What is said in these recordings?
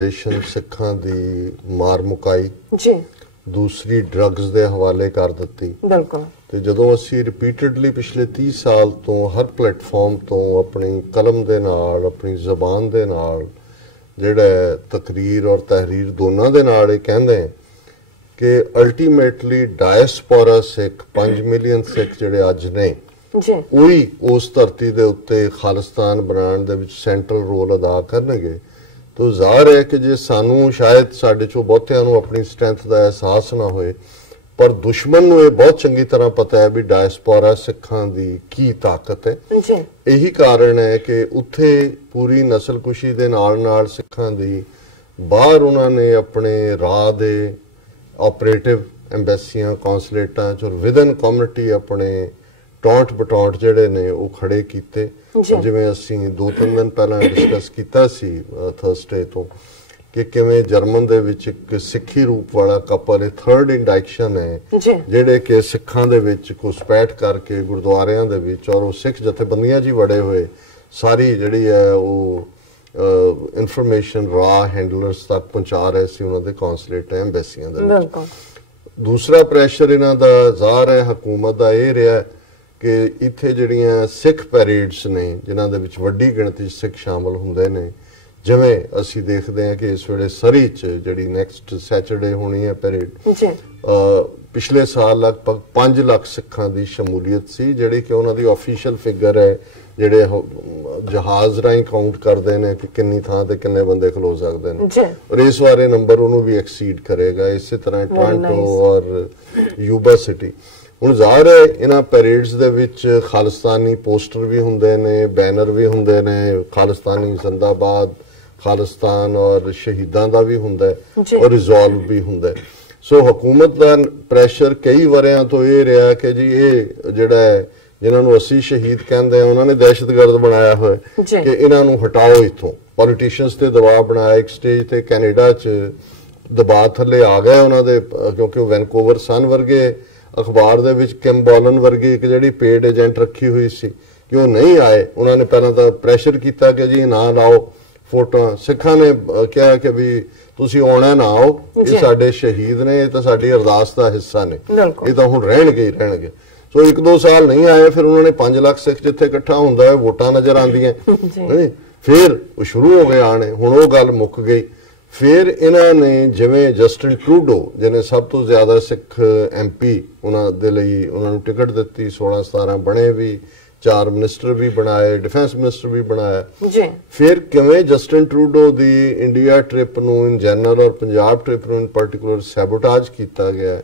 सिखां दी मार मुकाई जी दूसरी ड्रग्स दे हवाले कर दित्ती। बिल्कुल ते जदों असीं रिपीटेडली पिछले 30 साल तो हर प्लेटफॉर्म तो अपनी कलम दे नाल अपनी जबान दे नाल जिहड़ा तकरीर और तहरीर दोनों दे नाल इह कहंदे हैं कि ultimately diaspora Sikh 5 million Sikh जिहड़े अज ने जी ਉਹੀ उस धरती दे उत्ते खालिस्तान बनाने दे विच सेंट्रल रोल अदा करनगे। तो ਜ਼ਾਹਰ है कि जे सानू शायद साडे चों बहुतिआं नूं अपनी स्ट्रेंथ दा एहसास ना होए पर दुश्मन नूं ये बहुत चंगी तरह पता है भी डायस्पोरा सिखां दी की ताकत है। जी यही कारण है कि उत्थे पूरी नस्लकुशी दे नाल नाल सिखां दी बाहर उन्हां ने अपने राह दे ऑपरेटिव एम्बेसियां कौंसलेटां च और विदन कम्युनिटी अपने टौंट बटौंट जिहड़े ने वो खड़े कीते। जिवें असीं 2-3 दिन पहलां डिस्कस कीता सी थर्सडे तो कि किवें जर्मन दे विच एक सिੱਖੀ रूप वाला कपल थर्ड इंडाइक्शन है जिहड़े कि सिखां दे विच घुसपैठ करके गुरुद्वारियां दे विच और वो सिख जथेबंदियां जी वड़े हुए सारी जिहड़ी है वो इंफॉर्मेशन रॉ हैंडलर्स तक पहुंचा रहे सी उन्हां दे कौंसलेट एम्बेसियां दे विच। दूसरा प्रैशर इन्हां दा ज़ाहिर है हुकूमत दा इह रिहा कि इत्थे जिहड़ियां सिख पैरेड्स ने जिन्हां दे विच वड्डी गिणती सिख शामिल हुंदे ने जिवें असीं देखदे हां कि इस वेले सरी च जिहड़ी नैक्सट सैटरडे होनी है पैरेड पिछले साल लगभग 5 लाख सिखां दी शमूलीयत सी जिहड़ी कि उन्हां दी ऑफिशियल फिगर है जिहड़े जहाज राहीं काउंट करदे ने कि किन्नी थां ते किन्ने बंदे खलो सकदे ने और इस बार नंबर उहनूं भी एक्सीड करेगा। इसे तरह टोरंटो और यूबा सिटी ਹੁਣ ਜ਼ਾਹਰ ਹੈ ਇਹਨਾਂ ਪੈਰੇਡਸ ਦੇ ਵਿੱਚ ਖਾਲਿਸਤਾਨੀ ਪੋਸਟਰ ਵੀ ਹੁੰਦੇ ਨੇ ਬੈਨਰ ਵੀ ਹੁੰਦੇ ਨੇ ਖਾਲਿਸਤਾਨੀ ਜ਼ਿੰਦਾਬਾਦ ਖਾਲਿਸਤਾਨ ਔਰ ਸ਼ਹੀਦਾਂ ਦਾ ਵੀ ਹੁੰਦਾ ਔਰ ਰਿਜ਼ੋਲਵ ਵੀ ਹੁੰਦਾ। ਸੋ ਹਕੂਮਤ ਦਾ ਪ੍ਰੈਸ਼ਰ ਕਈ ਵਰਿਆਂ ਤੋਂ ਇਹ ਰਿਹਾ ਕਿ ਜੀ ਇਹ ਜਿਹੜਾ ਹੈ ਜਿਨ੍ਹਾਂ ਨੂੰ ਅਸੀਂ ਸ਼ਹੀਦ ਕਹਿੰਦੇ ਆ ਉਹਨਾਂ ਨੇ ਦਹਿਸ਼ਤਗਰਦ ਬਣਾਇਆ ਹੋਇਆ ਕਿ ਇਹਨਾਂ ਨੂੰ ਹਟਾਓ ਇੱਥੋਂ। ਪੋਲੀਟੀਸ਼ੀਅਨਸ ਤੇ ਦਬਾਅ ਬਣਾਇਆ ਇੱਕ ਸਟੇਜ ਤੇ ਕੈਨੇਡਾ 'ਚ ਦਬਾਅ ਥੱਲੇ ਆ ਗਏ ਉਹਨਾਂ ਦੇ ਕਿਉਂਕਿ ਉਹ ਵੈਨਕੂਵਰ ਸਨ ਵਰਗੇ अखबार दे विच कैम्बॉलन वर्गी एक जिहड़ी पेड एजेंट रखी हुई सी कि वो नहीं आए। उन्होंने पहला तो प्रैशर किया कि जी ना लाओ फोटो सिखां ने कहा कि भी तुसीं आउणा ना आओ ये साडे शहीद ने ये तो साडी अरदास दा हिस्सा ने ये तो हुण रहणगे ही रहणगे। सो 1-2 साल नहीं आए फिर उन्होंने 5 लाख सिख जिथे इकट्ठा हुंदा है वोटां नज़र आंदियां फिर वो शुरू हो गए आने हुण वो गल मुक गई। फिर इन्हां ने जिवें जस्टिन ट्रूडो जिन्हें सब तो ज्यादा सिख MP उन्हां दे लई उन्हां नूं टिकट दित्ती 16-17 बने भी 4 मिनिस्टर भी बनाए डिफेंस मिनिस्टर भी बनाया। फिर किवें जस्टिन ट्रूडो दी इंडिया ट्रिप नूं इन जनरल और पंजाब ट्रिप नूं इन पर्टिकुलर सैबोटाज कीता गया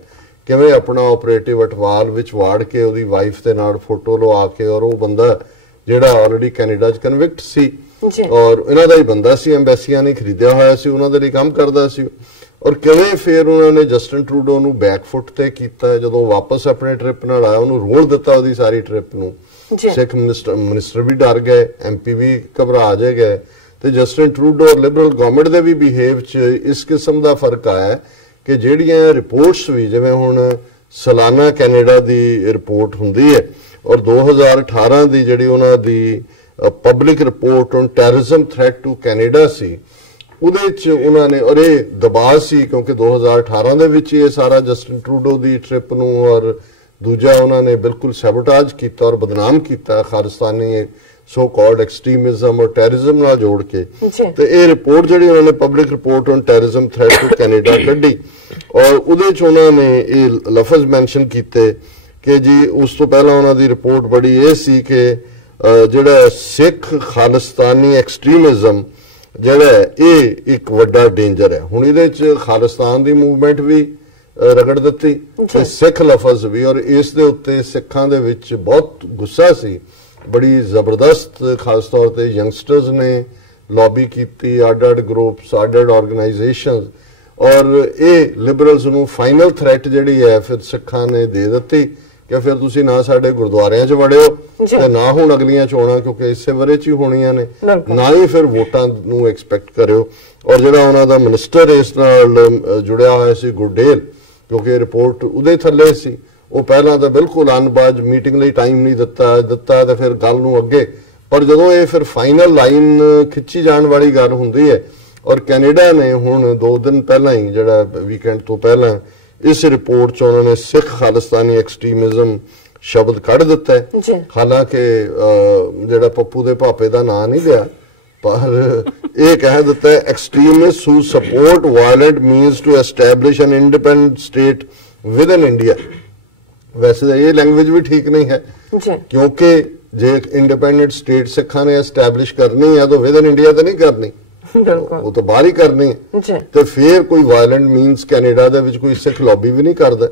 किवें अपना ऑपरेटिव अटवाल विच वाड़ के उहदी वाइफ दे नाल फोटो लवा के और वो बंदा जिहड़ा ऑलरेडी कैनेडा च कन्विक्ट सी और इन्हां दा ही बंदा सी एम्बेसियां ने खरीदिया होया सी उन्हां दे लई काम करदा सी और किवें फिर उन्होंने जस्टिन ट्रूडो नूं बैकफुट ते कीता जदों वापस अपने ट्रिप नाल आया उहनूं रोल दित्ता उहदी सारी ट्रिप नूं सिख मिनिस्टर भी डर गए MP भी घबरा जे गए ते जस्टिन ट्रूडो और लिबरल गवर्नमेंट दे भी बिहेव च इस किस्म दा फर्क आया कि जिहड़ियां रिपोर्ट्स भी जिवें हुण सालाना कैनेडा दी रिपोर्ट हुंदी है और 2018 दी जिहड़ी उन्हां दी public report on terrorism threat to Canada सी ਉਹਦੇ ਚ ਉਹਨਾਂ ਨੇ ਔਰ ਇਹ ਦਬਾਅ ਸੀ ਕਿਉਂਕਿ 2018 ਦੇ ਵਿੱਚ ਇਹ ਸਾਰਾ ਜਸਟਿਨ ਟਰੂਡੋ ਦੀ ਟ੍ਰਿਪ ਨੂੰ ਔਰ ਦੂਜਾ ਉਹਨਾਂ ਨੇ ਬਿਲਕੁਲ ਸੈਬੋਟੇਜ ਕੀਤਾ ਔਰ ਬਦਨਾਮ ਕੀਤਾ ਖਾਲਿਸਤਾਨੀ ਸੋ ਕਾਲਡ ਐਕਸਟ੍ਰੀਮਿਜ਼ਮ ਔਰ ਟੈਰਰਿਜ਼ਮ ਨਾਲ ਜੋੜ ਕੇ ਤੇ ਇਹ ਰਿਪੋਰਟ ਜਿਹੜੀ ਉਹਨਾਂ ਨੇ public report on terrorism threat to Canada ਕੱਢੀ ਔਰ ਉਹਦੇ ਚ ਉਹਨਾਂ ਨੇ ਇਹ ਲਫ਼ਜ਼ ਮੈਂਸ਼ਨ ਕੀਤੇ ਕਿ ਜੀ ਉਸ ਤੋਂ ਪਹਿਲਾਂ ਉਹਨਾਂ ਦੀ ਰਿਪੋਰਟ ਬੜੀ ਇਹ ਸੀ ਕਿ ਜਿਹੜਾ ਸਿੱਖ ਖਾਲਿਸਤਾਨੀ ਐਕਸਟ੍ਰੀਮਿਜ਼ਮ ਜਿਹੜਾ ਇਹ ਇੱਕ ਵੱਡਾ ਡੇਂਜਰ ਹੈ। ਹੁਣ ਇਹਦੇ ਚ ਖਾਲਿਸਤਾਨ ਦੀ ਮੂਵਮੈਂਟ ਵੀ ਰਗੜ ਦਿੱਤੀ ਤੇ ਸਿੱਖ ਲਫ਼ਜ਼ ਵੀ ਔਰ ਇਸ ਦੇ ਉੱਤੇ ਸਿੱਖਾਂ ਦੇ ਵਿੱਚ ਬਹੁਤ ਗੁੱਸਾ ਸੀ ਬੜੀ ਜ਼ਬਰਦਸਤ ਖਾਸ ਤੌਰ ਤੇ ਯੰਗਸਟਰਸ ਨੇ ਲੌਬੀ ਕੀਤੀ ਅੱਡ-ਅੱਡ ਗਰੁੱਪਸ ਅੱਡ-ਅੱਡ ਆਰਗੇਨਾਈਜੇਸ਼ਨਸ ਔਰ ਇਹ ਲਿਬਰਲਸ ਨੂੰ ਫਾਈਨਲ ਥ੍ਰੈਟ ਜਿਹੜੀ ਹੈ ਫਿਰ ਸਿੱਖਾਂ ਨੇ ਦੇ ਦਿੱਤੀ कि फिर तुसी ना साडे गुरुद्वारियां च वड़ियो ते ना हुण अगलियां चोणां क्योंकि इसे वरे च ही होणियां ने ना ही फिर वोटां नूं एक्सपैक्ट करियो। और जिहड़ा उन्हां दा मिनिस्टर इस नाल जुड़िया होया सी गुरडेल क्योंकि रिपोर्ट उहदे थल्ले सी वो पहलां तां बिल्कुल अनबाज मीटिंग लई टाइम नहीं दित्ता ते फिर गल नूं अगे पर जदों ये फिर फाइनल लाइन खिच्ची जाण वाली गल हुंदी है ਔਰ ਕੈਨੇਡਾ ਨੇ ਹੁਣ 2 ਦਿਨ ਪਹਿਲਾਂ ਹੀ ਜਿਹੜਾ ਵੀਕਐਂਡ ਤੋਂ ਪਹਿਲਾਂ ਇਸ ਰਿਪੋਰਟ 'ਚ ਉਹਨਾਂ ਨੇ ਸਿੱਖ ਖਾਲਿਸਤਾਨੀ ਐਕਸਟ੍ਰੀਮਿਜ਼ਮ ਸ਼ਬਦ ਕੱਢ ਦਿੱਤਾ ਹੈ। ਹਾਲਾਂਕਿ ਜਿਹੜਾ ਪੱਪੂ ਦੇ ਭਾਪੇ ਦਾ ਨਾਂ ਨਹੀਂ ਲਿਆ, ਪਰ ਇਹ ਕਹਿ ਦਿੱਤਾ ਹੈ extremists who support violent means to establish an independent state within India। ਵੈਸੇ ਤਾਂ ਇਹ ਲੈਂਗੁਏਜ ਵੀ ਠੀਕ ਨਹੀਂ ਹੈ, ਕਿਉਂਕਿ ਜੇ ਇੰਡੀਪੈਂਡੈਂਟ ਸਟੇਟ ਸਿੱਖਾਂ ਨੇ ਐਸਟੈਬਲਿਸ਼ ਕਰਨੀ ਹੈ ਤਾਂ ਵਿਦਨ ਇੰਡੀਆ ਤਾਂ ਨਹੀਂ ਕਰਨੀ, ਉਹ ਤਾਂ ਬਾਹਰ ਹੀ ਕਰਨੀ ਹੈ। ਤੇ ਫਿਰ ਕੋਈ ਵਾਇਲੈਂਟ ਮੀਨਸ ਕੈਨੇਡਾ ਦੇ ਵਿੱਚ ਕੋਈ ਸਿੱਖ ਲੌਬੀ ਵੀ ਨਹੀਂ ਕਰਦਾ।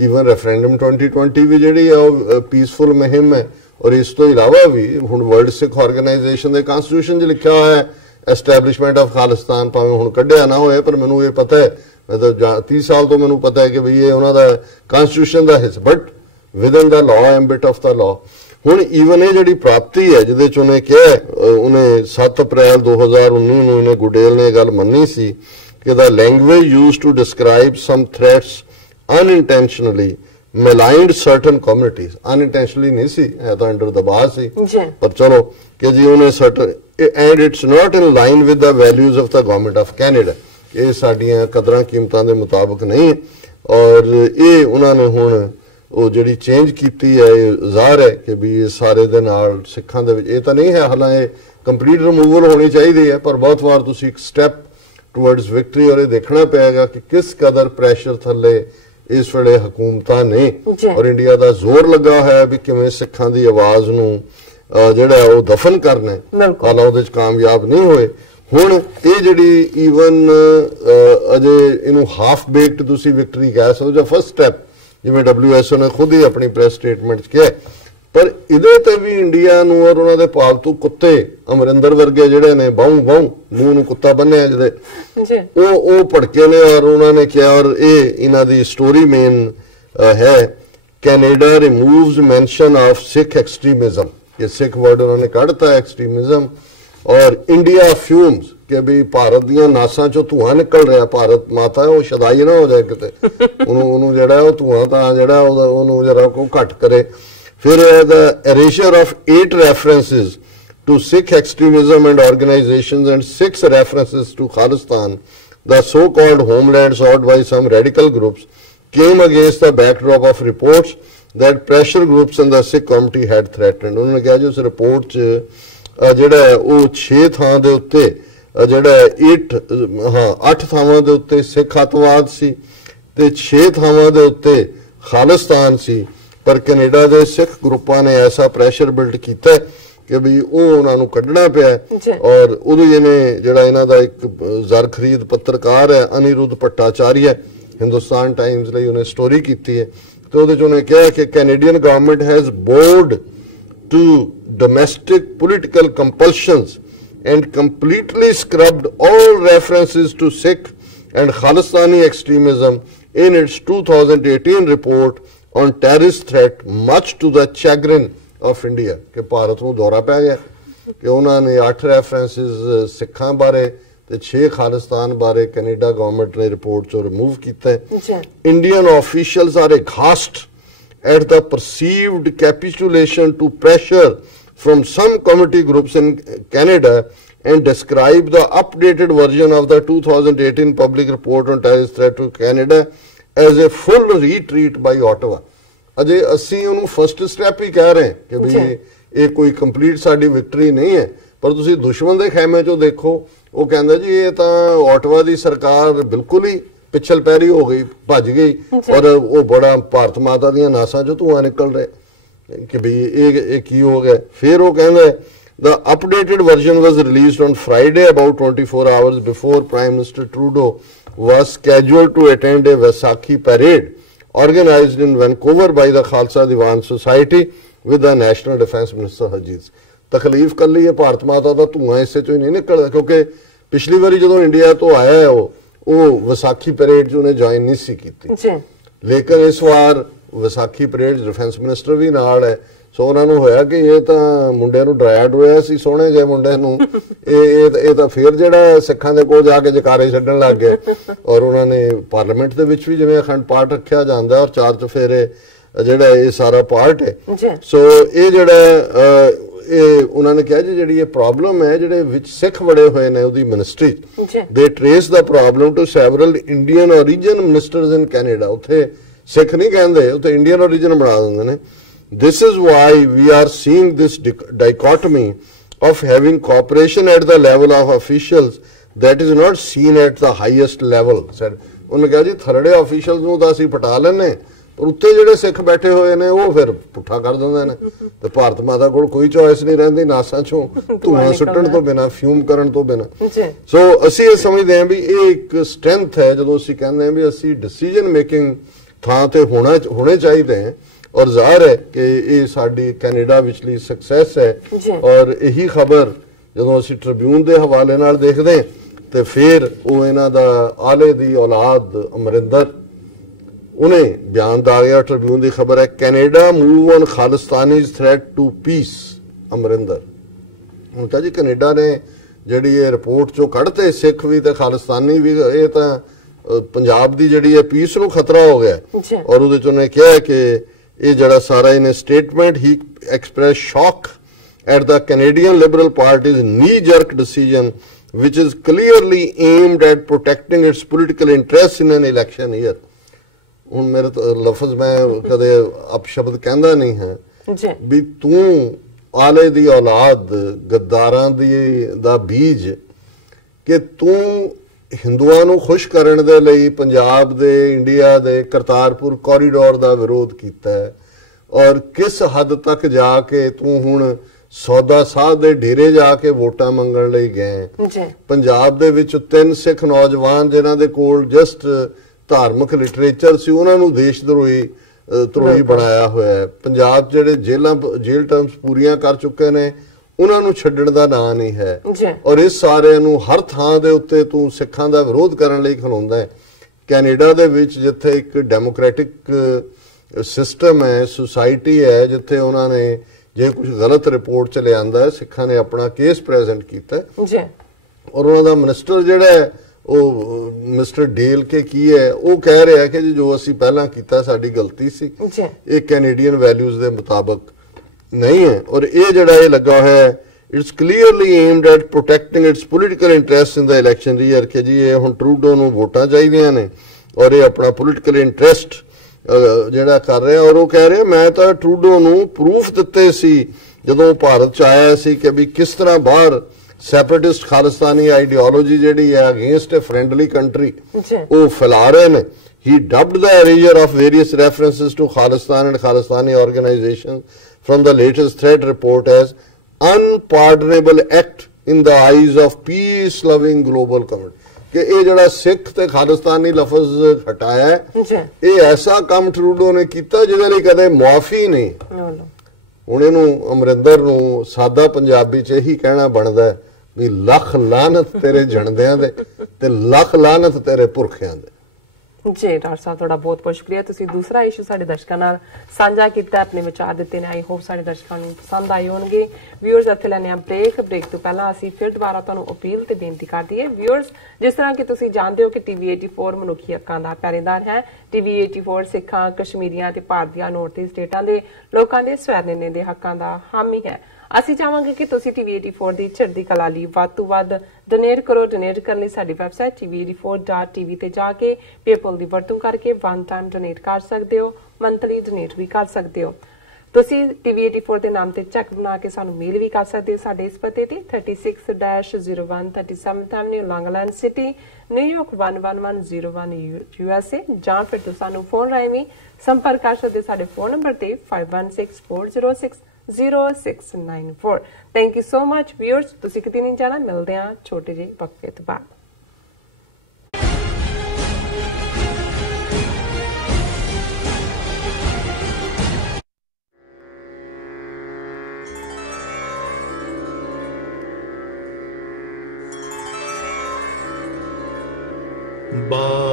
ਈਵਨ ਰੈਫਰੈਂਡਮ 2020 ਵੀ ਜਿਹੜੀ ਆ ਉਹ ਪੀਸਫੁਲ ਮੁਹਿੰਮ ਹੈ। ਔਰ ਇਸ ਤੋਂ ਇਲਾਵਾ ਵੀ ਹੁਣ ਵਰਲਡ ਸਿੱਖ ਆਰਗੇਨਾਈਜੇਸ਼ਨ ਦੇ ਕਨਸਟੀਟਿਊਸ਼ਨ 'ਚ ਲਿਖਿਆ ਹੋਇਆ ਹੈ ਐਸਟੈਬਲਿਸ਼ਮੈਂਟ ਆਫ ਖਾਲਿਸਤਾਨ, ਭਾਵੇਂ ਹੁਣ ਕੱਢਿਆ ਨਾ ਹੋਇਆ, ਪਰ ਮੈਨੂੰ ਇਹ ਪਤਾ ਹੈ, ਮਤਲਬ 30 ਸਾਲ ਤੋਂ ਮੈਨੂੰ ਪਤਾ ਹੈ ਕਿ ਬਈ ਇਹ ਉਹਨਾਂ ਦਾ ਕਨਸਟੀਟਿਊਸ਼ਨ ਦਾ ਹਿੱਸਾ, but within the law, ambit of the law. ਹੁਣ ਈਵਨ ਇਹ ਜਿਹੜੀ ਪ੍ਰਾਪਤੀ ਹੈ ਜਿਹਦੇ 'ਚ ਉਹਨੇ ਕਿਹਾ, ਉਹਨੇ 7 ਅਪ੍ਰੈਲ 2019 ਨੂੰ ਇਹਨੇ ਗੁਡੇਲ ਨੇ ਇਹ ਗੱਲ ਮੰਨੀ ਸੀ ਕਿ the language used to describe some threats unintentionally maligned certain communities। unintentionally नहीं सी, है तो अंडर दबाव सी, पर चलो कि जी उन्हें certain, and it's not in line with the values of the government of Canada। ये साड़ियाँ कदरां कीमतां दे मुताबिक नहीं, और ये उन्होंने हुण ਉਹ ਜਿਹੜੀ ਚੇਂਜ ਕੀਤੀ ਹੈ, ਇਹ ਜ਼ਾਹਰ ਹੈ ਕਿ ਵੀ ਇਹ ਸਾਰੇ ਦੇ ਨਾਲ ਸਿੱਖਾਂ ਦੇ ਵਿੱਚ ਇਹ ਤਾਂ ਨਹੀਂ ਹੈ, ਹਾਲਾਂਕਿ ਕੰਪਲੀਟ ਰਿਮੂਵਲ ਹੋਣੀ ਚਾਹੀਦੀ ਹੈ, ਪਰ ਬਹੁਤ ਵਾਰ ਤੁਸੀਂ ਇੱਕ ਸਟੈਪ ਟੁਵਰਡਸ ਵਿਕਟਰੀ, ਔਰ ਇਹ ਦੇਖਣਾ ਪਏਗਾ ਕਿ ਕਿਸ ਕਦਰ ਪ੍ਰੈਸ਼ਰ ਥੱਲੇ ਇਸ ਵੇਲੇ ਹਕੂਮਤਾਂ ਨੇ ਔਰ ਇੰਡੀਆ ਦਾ ਜ਼ੋਰ ਲੱਗਾ ਹੋਇਆ ਵੀ ਕਿਵੇਂ ਸਿੱਖਾਂ ਦੀ ਆਵਾਜ਼ ਨੂੰ ਜਿਹੜਾ ਉਹ ਦਫਨ ਕਰਨਾ, ਹਾਲਾਂ ਉਹਦੇ 'ਚ ਕਾਮਯਾਬ ਨਹੀਂ ਹੋਏ। ਹੁਣ ਇਹ ਜਿਹੜੀ ਈਵਨ ਅਜੇ ਇਹਨੂੰ ਹਾਫ ਬੇਕਡ ਤੁਸੀਂ ਵਿਕਟਰੀ ਕਹਿ ਸਕਦੇ ਹੋ, ਫਸਟ ਸਟੈਪ, ਜਿਵੇਂ WHO ਨੇ ਖੁਦ ਹੀ ਆਪਣੀ ਪ੍ਰੈਸ ਸਟੇਟਮੈਂਟ 'ਚ ਕਿਹਾ, ਪਰ ਇਹਦੇ ਤੇ ਵੀ ਇੰਡੀਆ ਨੂੰ ਔਰ ਉਹਨਾਂ ਦੇ ਪਾਲਤੂ ਕੁੱਤੇ ਅਮਰਿੰਦਰ ਵਰਗੇ ਜਿਹੜੇ ਨੇ ਬਾਹੂ ਮੂੰਹ ਨੂੰ ਕੁੱਤਾ ਬੰਨਿਆ ਜਿਹਦੇ, ਉਹ ਭੜਕੇ ਨੇ, ਔਰ ਉਹਨਾਂ ਨੇ ਕਿਹਾ, ਔਰ ਇਹ ਇਹਨਾਂ ਦੀ ਸਟੋਰੀ ਮੇਨ ਹੈ, ਕੈਨੇਡਾ ਰਿਮੂਵਸ ਮੈਂਸ਼ਨ ਆਫ ਸਿੱਖ ਐਕਸਟ੍ਰੀਮਿਜ਼ਮ, ਇਹ ਸਿੱਖ ਵਰਡ ਉਹਨਾਂ ਨੇ ਕੱਢਤਾ ਐਕਸਟ੍ਰੀਮਿਜ਼ਮ, ਔਰ ਇੰਡੀਆ ਫਿਊਮਸ ਕਿ ਵੀ ਭਾਰਤ ਦੀਆਂ ਨਾਸਾਂ 'ਚੋਂ ਧੂਆਂ ਨਿਕਲ ਰਿਹਾ, ਭਾਰਤ ਮਾਤਾ ਉਹ ਸ਼ਦਾਈ ਨਾ ਹੋ ਜਾਏ ਕਿਤੇ, ਉਹਨੂੰ ਜਿਹੜਾ ਉਹ ਧੂਆਂ ਤਾਂ ਜਿਹੜਾ ਉਹਨੂੰ ਜਰਾ ਕੋ ਘੱਟ ਕਰੇ। ਫਿਰ the erasure of 8 references to Sikh extremism and organizations and 6 references to Khalistan, the so-called homeland sought by some radical groups, came against the backdrop of reports that pressure groups in the Sikh community had threatened। ਉਹਨਾਂ ਨੇ ਕਿਹਾ ਜੀ ਉਸ report 'ਚ ਜਿਹੜਾ ਉਹ 6 ਥਾਂ ਦੇ ਉੱਤੇ ਜਿਹੜਾ 8 ਥਾਵਾਂ ਦੇ ਉੱਤੇ ਸਿੱਖ ਅੱਤਵਾਦ ਸੀ ਤੇ 6 ਥਾਵਾਂ ਦੇ ਉੱਤੇ ਖਾਲਿਸਤਾਨ ਸੀ, ਪਰ ਕੈਨੇਡਾ ਦੇ ਸਿੱਖ ਗਰੁੱਪਾਂ ਨੇ ਐਸਾ ਪ੍ਰੈਸ਼ਰ ਬਿਲਡ ਕੀਤਾ ਕਿ ਵੀ ਉਹ ਉਹਨਾਂ ਨੂੰ ਕੱਢਣਾ ਪਿਆ। ਔਰ ਉਦੋਂ ਇਹਨੇ ਜਿਹੜਾ ਇਹਨਾਂ ਦਾ ਇੱਕ ਜ਼ਰ ਖਰੀਦ ਪੱਤਰਕਾਰ ਹੈ ਅਨਿਰੁੱਧ ਭੱਟਾਚਾਰੀਆ, ਹਿੰਦੁਸਤਾਨ ਟਾਈਮਜ਼ ਲਈ ਉਹਨੇ ਸਟੋਰੀ ਕੀਤੀ ਹੈ, ਤੇ ਉਹਦੇ 'ਚ ਉਹਨੇ ਕਿਹਾ ਕਿ Canadian government has bowed to domestic political compulsions and completely scrubbed all references to Sikh and Khalistani extremism in its 2018 report on terrorist threat, much to the chagrin of India। ਕਿ ਭਾਰਤ ਨੂੰ ਦੌਰਾ ਪੈ ਗਿਆ ਕਿ ਉਹਨਾਂ ਨੇ 8 ਰੈਫਰੈਂਸਿਸ ਸਿੱਖਾਂ ਬਾਰੇ ਤੇ 6 ਖਾਲਿਸਤਾਨ ਬਾਰੇ ਕੈਨੇਡਾ ਗਵਰਨਮੈਂਟ ਨੇ ਰਿਪੋਰਟ 'ਚੋਂ ਰਿਮੂਵ ਕੀਤਾ ਹੈ। Indian officials are aghast at the perceived capitulation to pressure from some community groups in Canada and describe the updated version of the 2018 public report on terrorist threat to Canada as a full retreat by Ottawa। ਅਜੇ ਅਸੀਂ ਉਹਨੂੰ first step ਹੀ ਕਹਿ ਰਹੇ ਕਿ ਵੀ ਇਹ ਕੋਈ complete ਸਾਡੀ victory ਨਹੀਂ ਹੈ, ਪਰ ਤੁਸੀਂ ਦੁਸ਼ਮਣ ਦੇ ਖੈਮੇ 'ਚੋਂ ਦੇਖੋ, ਉਹ ਕਹਿੰਦਾ ਜੀ ਇਹ ਤਾਂ ਆਟਵਾ ਦੀ ਸਰਕਾਰ ਬਿਲਕੁਲ ਹੀ ਪਿਛਲ ਪੈਰੀ ਹੋ ਗਈ, ਭੱਜ ਗਈ, ਔਰ ਉਹ ਬੜਾ ਭਾਰਤ ਮਾਤਾ ਦੀਆਂ ਨਾਸਾਂ 'ਚੋਂ ਧੂਆਂ ਨਿਕਲ ਰਿਹਾ ਕਿ ਵੀ ਇਹ ਕੀ ਹੋ ਗਿਆ। ਫਿਰ ਉਹ ਕਹਿੰਦਾ the updated version was released on Friday about 24 hours before Prime Minister Trudeau was scheduled to attend a Vaisakhi parade organized in Vancouver by the Khalsa Diwan Society with the National Defence Minister Harjit। ਤਕਲੀਫ ਕੱਲੀ ਹੈ ਭਾਰਤ ਮਾਤਾ ਦਾ ਧੂਆਂ ਇਸੇ 'ਚੋਂ ਹੀ ਨਹੀਂ ਨਿਕਲਦਾ, ਕਿਉਂਕਿ ਪਿਛਲੀ ਵਾਰੀ ਜਦੋਂ ਇੰਡੀਆ ਤੋਂ ਆਇਆ ਹੈ ਉਹ ਵਿਸਾਖੀ ਪਰੇਡ 'ਚ ਉਹਨੇ ਜੁਆਇਨ ਨਹੀਂ ਸੀ ਕੀਤੀ, ਲੇਕਿਨ ਇਸ ਵਾਰ ਵਿਸਾਖੀ ਪਰੇਡ ਡਿਫੈਂਸ ਮਿਨਿਸਟਰ ਵੀ ਨਾਲ ਹੈ, ਸੋ ਉਹਨਾਂ ਨੂੰ ਹੋਇਆ ਕਿ ਇਹ ਤਾਂ ਮੁੰਡਿਆਂ ਨੂੰ ਡਰਾਇਆ ਡਰੋਇਆ ਸੀ, ਸੋਹਣੇ ਜਿਹੇ ਮੁੰਡੇ ਨੂੰ, ਇਹ ਤਾਂ ਫਿਰ ਜਿਹੜਾ ਸਿੱਖਾਂ ਦੇ ਕੋਲ ਜਾ ਕੇ ਜਕਾਰੇ ਛੱਡਣ ਲੱਗ ਗਏ। ਔਰ ਉਹਨਾਂ ਨੇ ਪਾਰਲੀਮੈਂਟ ਦੇ ਵਿੱਚ ਵੀ ਜਿਵੇਂ ਅਖੰਡ ਪਾਠ ਰੱਖਿਆ ਜਾਂਦਾ ਔਰ 4 ਚੁਫੇਰੇ ਜਿਹੜਾ ਇਹ ਸਾਰਾ ਪਾਰਟ ਹੈ। ਸੋ ਇਹ ਜਿਹੜਾ ਇਹ ਉਹਨਾਂ ਨੇ ਕਿਹਾ ਜੀ ਜਿਹੜੀ ਇਹ ਪ੍ਰੋਬਲਮ ਹੈ ਜਿਹੜੇ ਵਿੱਚ ਸਿੱਖ ਬੜੇ ਹੋਏ ਨੇ ਉਹਦੀ ਮਿਨਿਸਟਰੀ ਦੇ ਟ੍ਰੇਸ ਦਾ problem to several Indian origin ministers in Canada. ਉੱਥੇ ਸਿੱਖ ਨਹੀਂ ਕਹਿੰਦੇ, ਉੱਥੇ ਇੰਡੀਅਨ origin ਬਣਾ ਦਿੰਦੇ ਨੇ। This is why we are seeing this dichotomy of having cooperation at the level of officials that is not seen at the highest level। ਉਹਨੇ ਕਿਹਾ ਜੀ ਥਰੜੇ ਆਫੀਸ਼ੀਅਲਸ ਨੂੰ ਤਾਂ ਅਸੀਂ ਪਟਾ ਲੈਨੇ, ਪਰ ਉੱਤੇ ਜਿਹੜੇ ਸਿੱਖ ਬੈਠੇ ਹੋਏ ਨੇ ਉਹ ਫਿਰ ਪੁੱਠਾ ਕਰ ਦਿੰਦੇ ਨੇ। ਤੇ ਭਾਰਤ ਮਾਤਾ ਕੋਲ ਕੋਈ ਚੋਇਸ ਨਹੀਂ ਰਹਿੰਦੀ ਨਾਸਾਂ ਚੋਂ ਧੂਆਂ ਸੁੱਟਣ ਤੋਂ ਬਿਨਾਂ, ਫਿਊਮ ਕਰਨ ਤੋਂ ਬਿਨਾਂ। ਸੋ ਅਸੀਂ ਇਹ ਸਮਝਦੇ ਹਾਂ ਵੀ ਇਹ ਇੱਕ ਸਟਰੈਂਥ ਹੈ ਜਦੋਂ ਅਸੀਂ ਕਹਿੰਦੇ ਹਾਂ ਵੀ ਅਸੀਂ ਡਿਸੀਜਨ ਮੇਕਿੰਗ ਥਾਂ ਤੇ ਹੋਣੇ ਚਾਹੀਦੇ हैं। और ਜ਼ਾਹਰ है कि ਇਹ ਸਾਡੀ ਕੈਨੇਡਾ ਵਿਚਲੀ ਸਕਸੈਸ ਹੈ। ਔਰ ਇਹੀ ਖਬਰ ਜਦੋਂ ਅਸੀਂ ਟ੍ਰਿਬਿਊਨ ਦੇ ਹਵਾਲੇ ਨਾਲ ਦੇਖਦੇ ਤੇ ਫਿਰ ਉਹ ਇਹਨਾਂ ਦਾ ਆਲੇ ਦੀ ਔਲਾਦ ਅਮਰਿੰਦਰ ਉਹਨੇ ਬਿਆਨ ਦਾ ਗਿਆ। ਟ੍ਰਿਬਿਊਨ ਦੀ ਖਬਰ ਹੈ Canada move on Khalistanis threat to peace. Amarinder ਹੁਣ ਕਹਾਂ ਜੀ ਕੈਨੇਡਾ ਨੇ ਜਿਹੜੀ ਇਹ ਰਿਪੋਰਟ ਚੋਂ ਕੱਢਤੇ ਸਿੱਖ ਵੀ ਤੇ ਖਾਲਿਸਤਾਨੀ ਵੀ, ਇਹ ਤਾਂ ਪੰਜਾਬ ਦੀ ਜਿਹੜੀ ਹੈ ਪੀਸ ਨੂੰ ਖਤਰਾ ਹੋ ਗਿਆ। ਔਰ ਉਹਦੇ ਚ ਉਹਨੇ ਕਿਹਾ ਕਿ ਇਹ ਜਿਹੜਾ ਸਾਰਾ ਇਹਨੇ ਸਟੇਟਮੈਂਟ ਹੀ ਐਕਸਪ੍ਰੈਸ ਸ਼ੌਕ at the Canadian Liberal Party's knee-jerk decision which is clearly aimed at protecting its political interests in an election year। ਹੁਣ ਮੇਰੇ ਤੋਂ ਲਫ਼ਜ਼ ਮੈਂ ਕਦੇ ਅਪਸ਼ਬਦ ਕਹਿੰਦਾ ਨਹੀਂ ਹੈ ਵੀ ਤੂੰ ਆਲੇ ਦੀ ਔਲਾਦ ਗੱਦਾਰਾਂ ਦਾ ਬੀਜ ਕਿ ਤੂੰ ਹਿੰਦੂਆਂ ਨੂੰ ਖੁਸ਼ ਕਰਨ ਦੇ ਲਈ ਪੰਜਾਬ ਦੇ ਇੰਡੀਆ ਦੇ ਕਰਤਾਰਪੁਰ ਕੋਰੀਡੋਰ ਦਾ ਵਿਰੋਧ ਕੀਤਾ ਹੈ। ਔਰ ਕਿਸ ਹੱਦ ਤੱਕ ਜਾ ਕੇ ਤੂੰ ਹੁਣ ਸੌਦਾ ਸਾਧ ਦੇ ਡੇਰੇ ਜਾ ਕੇ ਵੋਟਾਂ ਮੰਗਣ ਲਈ ਗਏ। ਪੰਜਾਬ ਦੇ ਵਿੱਚ 3 ਸਿੱਖ ਨੌਜਵਾਨ ਜਿਨ੍ਹਾਂ ਦੇ ਕੋਲ ਜਸਟ ਧਾਰਮਿਕ ਲਿਟਰੇਚਰ ਸੀ ਉਹਨਾਂ ਨੂੰ ਦੇਸ਼ ਧਰੋਹੀ ਬਣਾਇਆ ਹੋਇਆ ਹੈ। ਪੰਜਾਬ ਜਿਹੜੇ ਜੇਲ੍ਹ ਟਰਮਸ ਪੂਰੀਆਂ ਕਰ ਚੁੱਕੇ ਨੇ ਉਹਨਾਂ ਨੂੰ ਛੱਡਣ ਦਾ ਨਾਂ ਨਹੀਂ ਹੈ। ਔਰ ਇਸ ਸਾਰਿਆਂ ਨੂੰ ਹਰ ਥਾਂ ਦੇ ਉੱਤੇ ਤੂੰ ਸਿੱਖਾਂ ਦਾ ਵਿਰੋਧ ਕਰਨ ਲਈ ਖਲੋਂਦਾ ਹੈ। ਕੈਨੇਡਾ ਦੇ ਵਿੱਚ ਜਿੱਥੇ ਇੱਕ ਡੈਮੋਕ੍ਰੈਟਿਕ ਸਿਸਟਮ ਹੈ, ਸੁਸਾਇਟੀ ਹੈ, ਜਿੱਥੇ ਉਹਨਾਂ ਨੇ ਜੇ ਕੁਝ ਗਲਤ ਰਿਪੋਰਟ ਚ ਲਿਆਂਦਾ ਸਿੱਖਾਂ ਨੇ ਆਪਣਾ ਕੇਸ ਪ੍ਰੈਜ਼ੈਂਟ ਕੀਤਾ ਔਰ ਉਹਨਾਂ ਦਾ ਮਿਨਿਸਟਰ ਜਿਹੜਾ ਹੈ ਉਹ ਮਿਸਟਰ ਡੇਲ ਕੇ ਕੀ ਹੈ ਉਹ ਕਹਿ ਰਿਹਾ ਕਿ ਜੋ ਅਸੀਂ ਪਹਿਲਾਂ ਕੀਤਾ ਸਾਡੀ ਗਲਤੀ ਸੀ, ਇਹ ਕੈਨੇਡੀਅਨ ਵੈਲਿਊਜ਼ ਦੇ ਮੁਤਾਬਕ ਨਹੀਂ ਹੈ। ਔਰ ਇਹ ਜਿਹੜਾ ਇਹ ਲੱਗਾ ਹੋਇਆ ਹੈ it's clearly aimed at protecting its political interest in the election year ਕਿ ਜੀ ਇਹ ਹੁਣ ਟਰੂਡੋ ਨੂੰ ਵੋਟਾਂ ਚਾਹੀਦੀਆਂ ਨੇ ਔਰ ਇਹ ਆਪਣਾ ਪੋਲੀਟੀਕਲ ਇੰਟਰਸਟ ਜਿਹੜਾ ਕਰ ਰਿਹਾ। ਔਰ ਉਹ ਕਹਿ ਰਿਹਾ ਮੈਂ ਤਾਂ ਟਰੂਡੋ ਨੂੰ ਪ੍ਰੂਫ ਦਿੱਤੇ ਸੀ ਜਦੋਂ ਭਾਰਤ ਚ ਆਇਆ ਸੀ ਕਿ ਵੀ ਕਿਸ ਤਰ੍ਹਾਂ ਬਾਹਰ ਸੈਪਰੇਟਿਸਟ ਖਾਲਿਸਤਾਨੀ ਆਈਡੀਓਲੋਜੀ ਜਿਹੜੀ ਹੈ ਅਗੇਂਸਟ ਅ ਫ੍ਰੈਂਡਲੀ ਕੰਟਰੀ ਉਹ ਫੈਲਾ ਰਹੇ ਨੇ। He dubbed the erasure of various references to Khalistan and Khalistani organizations from the latest threat report as unpardonable act in the eyes of peace-loving global community। ਕਿ ਇਹ ਜਿਹੜਾ ਸਿੱਖ ਤੇ ਖਾਲਿਸਤਾਨੀ ਲਫ਼ਜ਼ ਹਟਾਇਆ ਇਹ ਐਸਾ ਕੰਮ ਟਰੂਡੋ ਨੇ ਕੀਤਾ ਜਿਹਦੇ ਲਈ ਕਦੇ ਮੁਆਫੀ ਨਹੀਂ। ਹੁਣ ਇਹਨੂੰ ਅਮਰਿੰਦਰ ਨੂੰ ਸਾਦਾ ਪੰਜਾਬੀ ਚ ਇਹੀ ਕਹਿਣਾ ਬਣਦਾ ਵੀ ਲੱਖ ਲਾਹਨਤ ਤੇਰੇ ਜਣਦਿਆਂ ਦੇ ਤੇ ਲੱਖ ਲਾਹਨਤ ਤੇਰੇ ਪੁਰਖਿਆਂ ਦੇ। ਜੀ ਡਾਕਟਰ ਸਾਹਿਬ ਤੁਹਾਡਾ ਬਹੁਤ ਬਹੁਤ ਸ਼ੁਕਰੀਆ। ਤੁਸੀਂ ਦੂਸਰਾ ਇਸ਼ੂ ਸਾਡੇ ਦਰਸ਼ਕਾਂ ਨਾਲ ਸਾਂਝਾ ਕੀਤਾ, ਆਪਣੇ ਵਿਚਾਰ ਦਿੱਤੇ ਨੇ। ਆਈ ਹੋਪ ਸਾਡੇ ਦਰਸ਼ਕਾਂ ਨੂੰ ਪਸੰਦ ਆਏ ਹੋਣਗੇ। ਵਿਊਅਰਸ ਇੱਥੇ ਲੈਣੇ ਆ ਬ੍ਰੇਕ ਤੋਂ ਪਹਿਲਾਂ ਅਸੀਂ ਫਿਰ ਦੁਬਾਰਾ ਤੁਹਾਨੂੰ ਅਪੀਲ ਤੇ ਬੇਨਤੀ ਕਰਦੀ ਹੈ ਵਿਊਅਰਸ, ਜਿਸ ਤਰ੍ਹਾਂ ਕਿ ਤੁਸੀਂ ਜਾਣਦੇ ਹੋ ਕਿ TV 84 ਮਨੁੱਖੀ ਹੱਕਾਂ ਦਾ ਪਹਿਰੇਦਾਰ ਹੈ। TV 84 ਸਿੱਖਾਂ, ਕਸ਼ਮੀਰੀਆਂ ਤੇ ਭਾਰਤੀਆਂ ਨੌਰਥ ਈਸਟ ਸਟੇਟਾਂ ਦੇ ਲੋਕਾਂ ਦੇ ਸਵੈ-ਨਿਰਣੇ ਦੇ ਹੱਕਾਂ ਦਾ ਹਾਮੀ ਹੈ। ਅਸੀਂ ਚਾਹਾਂਗੇ ਕਿ ਤੁਸੀਂ TV 84 ਦੀ ਚੜ੍ਹਦੀ ਕਲਾ ਲਈ ਵੱਧ ਤੋਂ ਵੱਧ ਡੋਨੇਟ ਕਰੋ। ਡੋਨੇਟ ਕਰਨ ਲਈ ਸਾਡੀ ਵੈਬਸਾਈਟ tv84.tv ਤੇ ਜਾ ਕੇ ਪੇਪਲ ਦੀ ਵਰਤੋਂ ਕਰਕੇ ਵਨ ਟਾਈਮ ਡੋਨੇਟ ਕਰ ਸਕਦੇ ਹੋ, ਮੰਥਲੀ ਡੋਨੇਟ ਵੀ ਕਰ ਸਕਦੇ ਹੋ। ਤੁਸੀਂ TV 84 ਦੇ ਨਾਮ ਤੇ ਚੈੱਕ ਬਣਾ ਕੇ ਸਾਨੂੰ ਮੇਲ ਵੀ ਕਰ ਸਕਦੇ ਹੋ ਸਾਡੇ ਇਸ ਪਤੇ ਤੇ 36-01 37th Avenue, Long Island City, New York 11101 USA, ਜਾਂ ਫਿਰ ਤੁਸੀਂ ਸਾਨੂੰ ਫੋਨ ਰਾਹੀਂ ਵੀ ਸੰਪਰਕ ਕਰ ਸਕਦੇ ਸਾਡੇ ਫੋਨ ਨੰਬਰ ਤੇ 5164060694। Thank you so much viewers. ਤੁਸੀਂ ਕਿਤੇ ਨਹੀਂ ਜਾਣਾ, ਮਿਲਦੇ ਹਾਂ ਛੋਟੇ ਜਿਹੇ ਵਕਫੇ ਤੋਂ ਬਾਅਦ। Bye.